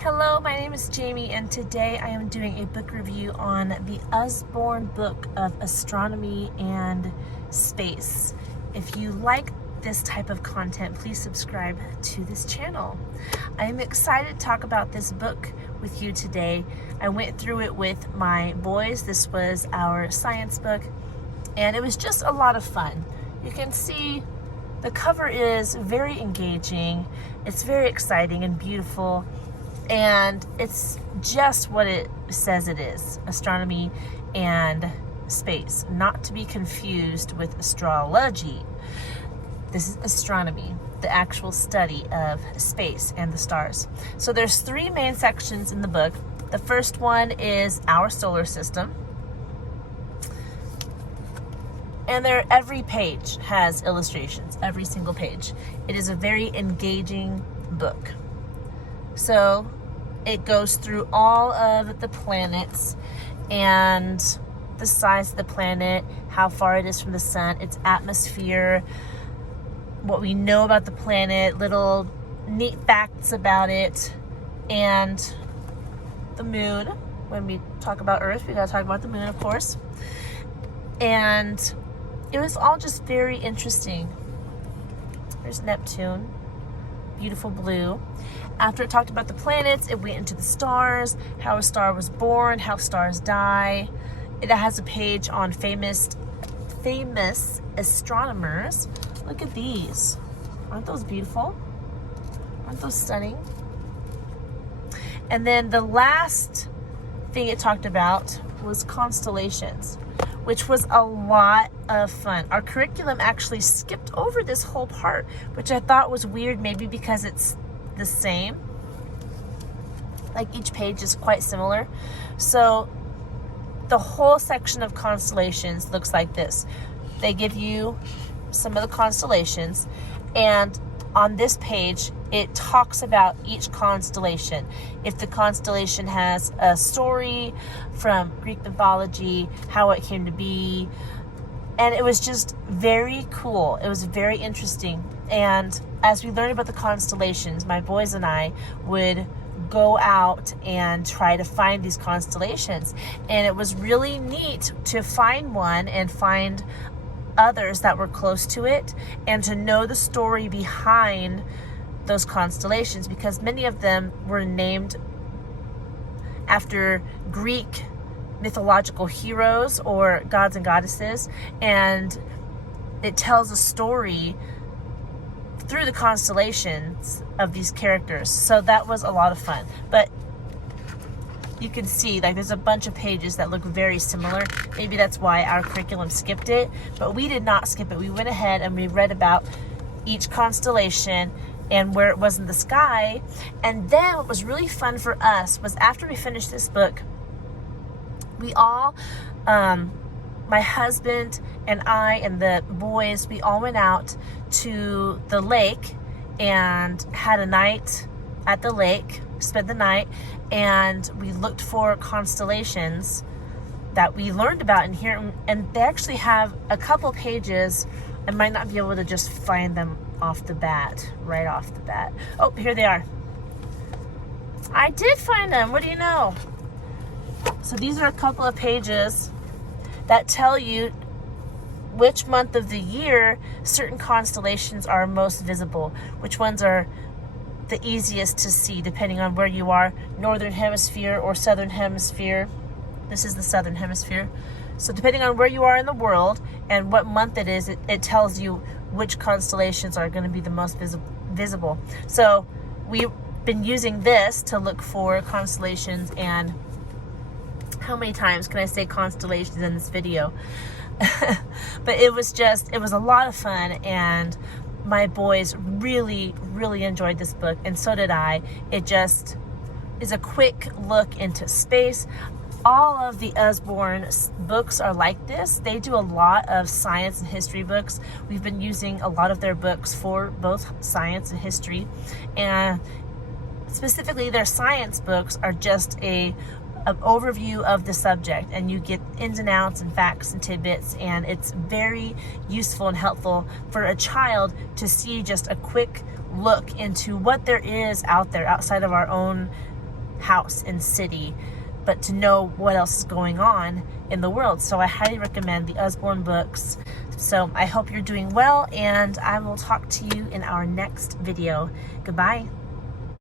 Hello, my name is Jamie, and today I am doing a book review on the Usborne book of astronomy and space. If you like this type of content, please subscribe to this channel. I am excited to talk about this book with you today. I went through it with my boys. This was our science book, and it was just a lot of fun. You can see the cover is very engaging. It's very exciting and beautiful. And it's just what it says it is, astronomy and space, not to be confused with astrology. This is astronomy, the actual study of space and the stars. So there's three main sections in the book. The first one is our solar system. And every page has illustrations, every single page. It is a very engaging book. So it goes through all of the planets and the size of the planet, how far it is from the sun, its atmosphere, what we know about the planet, little neat facts about it, and the moon. When we talk about Earth, we gotta talk about the moon, of course. And it was all just very interesting. There's Neptune. Beautiful blue. After it talked about the planets, it went into the stars, how a star was born, how stars die. It has a page on famous astronomers. Look at these. Aren't those beautiful? Aren't those stunning? And then the last thing it talked about was constellations, which was a lot of fun. Our curriculum actually skipped over this whole part, which I thought was weird, maybe because it's the same. Like each page is quite similar. So the whole section of constellations looks like this. They give you some of the constellations, and on this page, it talks about each constellation. If the constellation has a story from Greek mythology, how it came to be. And it was just very cool. It was very interesting. And as we learned about the constellations, my boys and I would go out and try to find these constellations. And it was really neat to find one and find others that were close to it, and to know the story behind those constellations, because many of them were named after Greek mythological heroes or gods and goddesses, and it tells a story through the constellations of these characters. So that was a lot of fun. But you can see, like, there's a bunch of pages that look very similar. Maybe that's why our curriculum skipped it, but we did not skip it. We went ahead and we read about each constellation and where it was in the sky. And then what was really fun for us was, after we finished this book, we all, my husband and I and the boys, we all went out to the lake and had a night at the lake, spent the night, and we looked for constellations that we learned about in here. And they actually have a couple pages. I might not be able to just find them right off the bat. Oh, here they are. I did find them. What do you know? So these are a couple of pages that tell you which month of the year certain constellations are most visible, which ones are the easiest to see depending on where you are, northern hemisphere or southern hemisphere. This is the southern hemisphere. So depending on where you are in the world and what month it is, it tells you which constellations are going to be the most visible. So we've been using this to look for constellations. And how many times can I say constellations in this video? But it was a lot of fun, and my boys really, really enjoyed this book, and so did I. It just is a quick look into space. All of the Usborne books are like this. They do a lot of science and history books. We've been using a lot of their books for both science and history, and specifically their science books are just an overview of the subject, and you get ins and outs and facts and tidbits, and it's very useful and helpful for a child to see just a quick look into what there is out there outside of our own house and city, but to know what else is going on in the world. So I highly recommend the Usborne books. So I hope you're doing well, and I will talk to you in our next video. Goodbye.